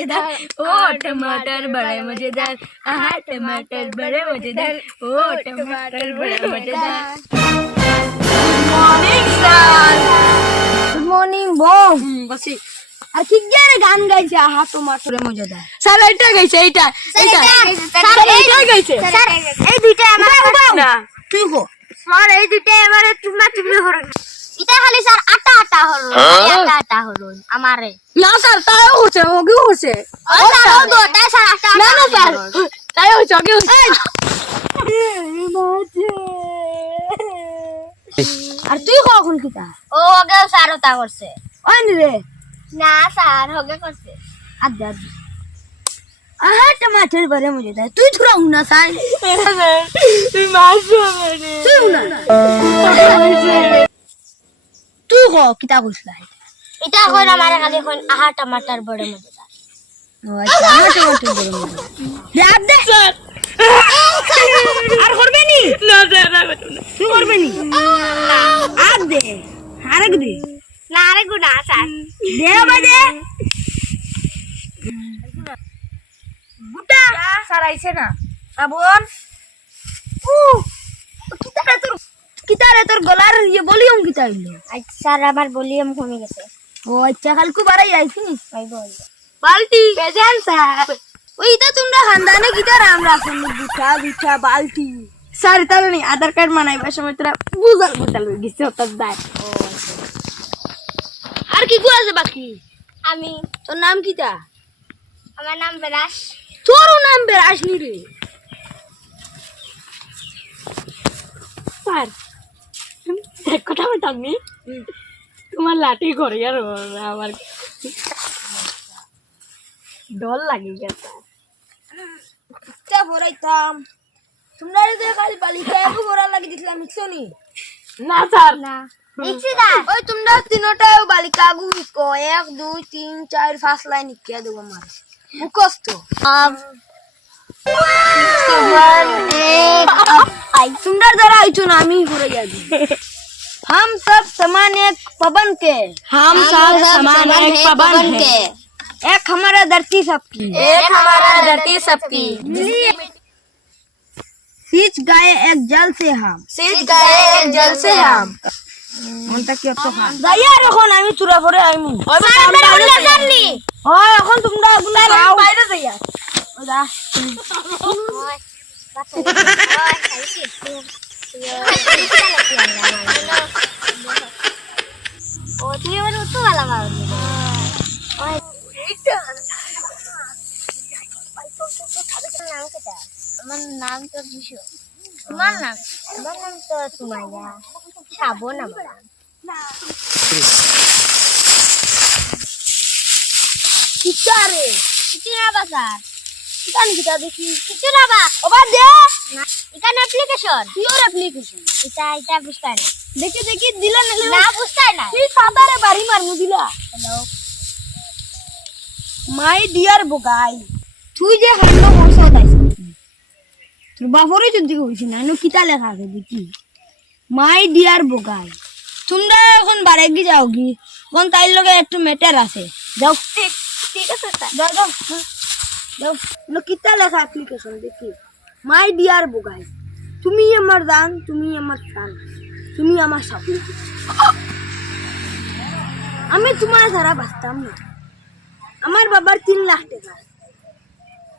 मजेदार, ओ टमाटर बड़े मजेदार, आहा टमाटर बड़े मजेदार, ओ टमाटर बड़े मजेदार। मॉर्निंग सर, গুড মর্নিং বউ। বসি। আর কি গারে গান গাইছে আহা টমাটরে মজাদার। স্যার এইটা গাইছে এইটা এইটা স্যার এইটা গাইছে স্যার এই দুইটা আমার না তুই কো স্যার এই দুইটা এবারে তুমি হরে এটা খালি স্যার আটা আটা হলো আটা আটা হলো আমারে না স্যার তাও হচ্ছে ওগিও হচ্ছে ও স্যার ও দুটা স্যার আটা না না স্যার তাই হচ্ছে ওগিও আর তুই কখন কিটা ও ওকে স্যার ওটা করছে ওই নি রে না স্যার ওকে করছে আদা आहा टमाटर बड़े मजेदार तू थोड़ा उना साल तू मासो मेरे तू उना तू हो किता कुछला है এটা কই আমারে খালি কই আহা টমাটার বড় মজাদার अच्छा आहा टमाटर बड़े मजेदार दे सर আর করবে নি না স্যার না তুই করবে নি আগ দে আরেক দে না আরে গুনা স্যার দে বাদে বুটা স্যার আইছে না সাবন কিতারে তোর গলার ইয়ে ভলিউম কিতা হইলো আচ্ছা স্যার আমার ভলিউম কমে গেছে ও আচ্ছা কালকে বাড়াই আইছি ভাই বল বালতি বেজান স্যার ওইটা তোমরা খানদানে কিতা রাম রাখুন বুটা বুটা বালতি স্যার তাহলে নি আধার কার্ড মানাইবার সময় তোরা বুঝাল বুঝাল গেছে তোর দায় আর কি কো আছে বাকি আমি তোর নাম কিতা আমার নাম বেরাস তোর নাম বেরাস নি রে স্যার এক কথা বলতামনি তোমার লাঠি করে আর আমার ডর লাগে গেছে তা ভরাইতাম তোমরা রে খালি বালিকা একটু ভরা লাগি দিছিলাম মিক্সনি না স্যার না দেখছি স্যার ওই তোমরা তিনটা বালিকা গু কো 1 2 3 4 5 লাইন লিখে দেব আমার মুখস্থ सुमन एक आई सुंदर जरा आइचो ना मी हो रही आज हम सब समान एक पवन के हम सब समान एक पवन के एक हमारा धरती सबकी एक हमारा धरती सबकी सींच गए एक जल से हम सींच गए एक जल से हम মনটা কি অত খান যাইয়া এখন আমি চুরা পরে আইমু স্যার আমরা বলে জাননি হয় এখন তোমরা গুলা বাইরে যাইয়া ওদা ও তুই আমার উত্তু वाला মার আমার নাম তো বিশু তোমার নাম আমার নাম তো সুমাইয়া শ্রাবণ আমার কিচারে কিছু না বা স্যার কান কিটা দেখি কিছু না বা ওবা দে এখানে অ্যাপ্লিকেশন পিওর অ্যাপ্লিকেশন এটা বুঝতাই না দেখি দেখি দিলা না বুঝতাই না তুই সাদারে বাড়ি মারমু দিলা হ্যালো মাই ডিয়ার বগাই তুই যে হান্ড করছ দাইছ তোর বাপরে যদি কইছ না নো কিতা লেখা আছে দেখি মাই ডিয়ার বগাই তোমরা এখন বাড়ি গি যাও গি কোন তাইর লগে একটু ম্যাটার আছে যাও ঠিক ঠিক আছে স্যার যাও যাও যাও নো কিতা লেখা অ্যাপ্লিকেশন দেখি মাই ডিয়ার বগাই তুমি আমার জান তুমি আমার প্রাণ তুমি আমার সব আমি তোমার ছাড়া বাঁচতাম না আমার বাবার 3 লাখ টাকা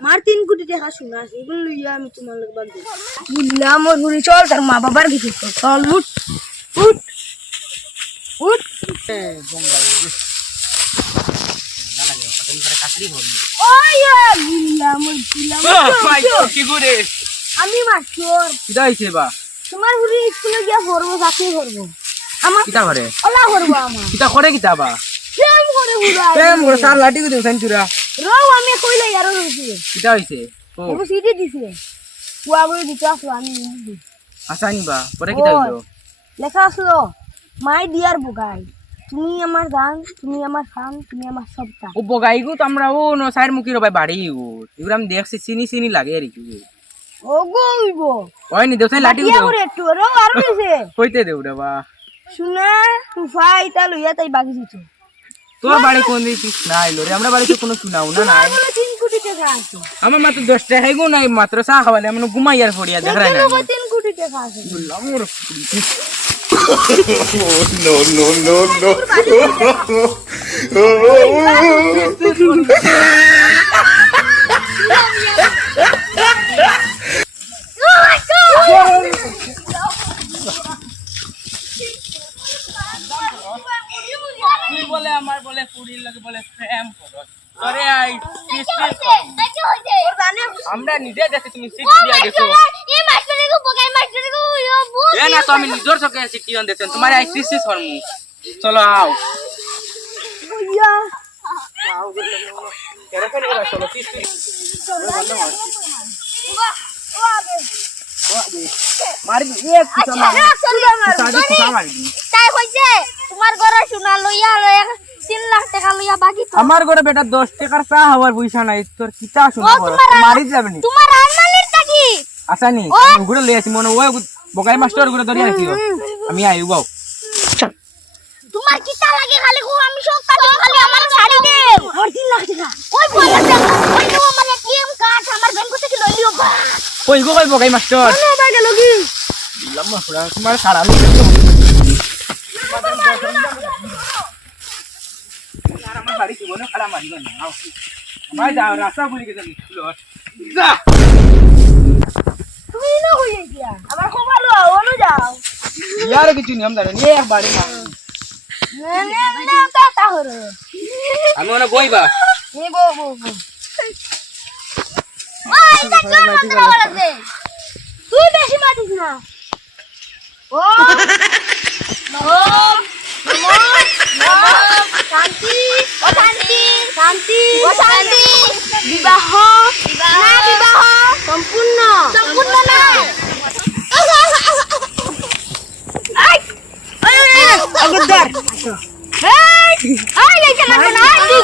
মার 3 কোটি টাকা শোনা আছে এগুলো লইয়া আমি তোমার লগে বাগ দেব বুঝলাম মোর বুড়ি চল তার মা বাবার কিছু চল উঠ উঠ উঠ ওই বুঝলাম বুঝলাম কি করে আমি মাস্টার কিটা হইছে বা তোমার বুড়ি স্কুলে গিয়া পড়বো চাকরি করবো আমার কিটা করে ওলা করবো আমার কিটা করে কিটা বা প্রেম করে বুড়া প্রেম করে সার লাঠি করে দেন তুরা রও আমি কইলে আর রইছি কিটা হইছে ও ও সিটি দিছে বুয়া বুড়ি দিতে আসলো আমি আসানি বা পরে কিটা হইলো লেখা আসলো মাই ডিয়ার বুগাই তুমি আমার গান তুমি আমার খান তুমি আমার সবটা ও বগাইগু তো আমরা ও নো সাইড মুখি রবাই বাড়ি গো এগুলো আমি দেখছি চিনি চিনি লাগে আর কি ও গইবো ওই নি দেউসাই লাঠি ইয়া দেও করে একটু রও আর রইছে কইতে দেউ রে বা শুনা তুফা ইতা লইয়া তাই বাকি দিছো তোর বাড়ি কোন দিছিস না আইলো রে আমরা বাড়িতে কোনো শুনাও না নাই বলে 3 কোটি টাকা আছে আমার মাত্র 10 টাকা গো নাই মাত্র চা খাওয়ালে আমি ঘুমাইয়ার পড়িয়া দেখাই না তোর 3 কোটি টাকা আছে আমার No, no, no, no. তুই বলে আমার বলে পুরির লাগে বলে প্রেম করো আরে আই আমরা নিজে দেখে তুমি শিখ দিয়া গেছো এ না তো আমি নিজের চোখে শিখি আন দেখছেন তোমার আই সিসি শর্মু চলো আও ইয়া এরা কেন এরা চলো সিসি মারি এক কিছু মারি সাজি কিছু মারি তোমার ঘরে সোনা লইয়া 3 লাখ টাকা লইয়া বাকি তো আমার ঘরে বেটা 10 টাকার চা হওয়ার পয়সা নাই তোর কিটা শুনা বড় মারি যাবে নি তোমার আনমানির টাকি আসানি ঘুরে লই আসি মনে ওই বগাই মাস্টার ঘুরে ধরে আসি আমি আইউ গাও তোমার কিটা লাগে খালি গো আমি সব টাকা খালি আমার ছাড়ি দে আর 3 লাখ টাকা ওই বলা টাকা ওই তো আমার এটিএম কার্ড আমার ব্যাংক থেকে লই লিও বা কই গো কই বগাই মাস্টার না বাইরে লগি লম্বা ফুড়া তোমার সারা লো আমার বাড়ি কি বলে খালা মারিব না আও আমার যাও রাস্তা ভুলে গেছে যা তুমি না হই গিয়া আমার খুব ভালো ওনো যাও ইয়ার কিছু নিয়ম জানেন এ বাড়ি না না তা তা হরে আমি ওনা বইবা নি বো বো ওই এটা কোন মন্ত্র বলছে তুই বেশি মাতিস না ও ওম শান্তি ও শান্তি শান্তি ও শান্তি বিবাহ না বিবাহ সম্পূর্ণ সম্পূর্ণ না আগদার এই এই লেখা না তুই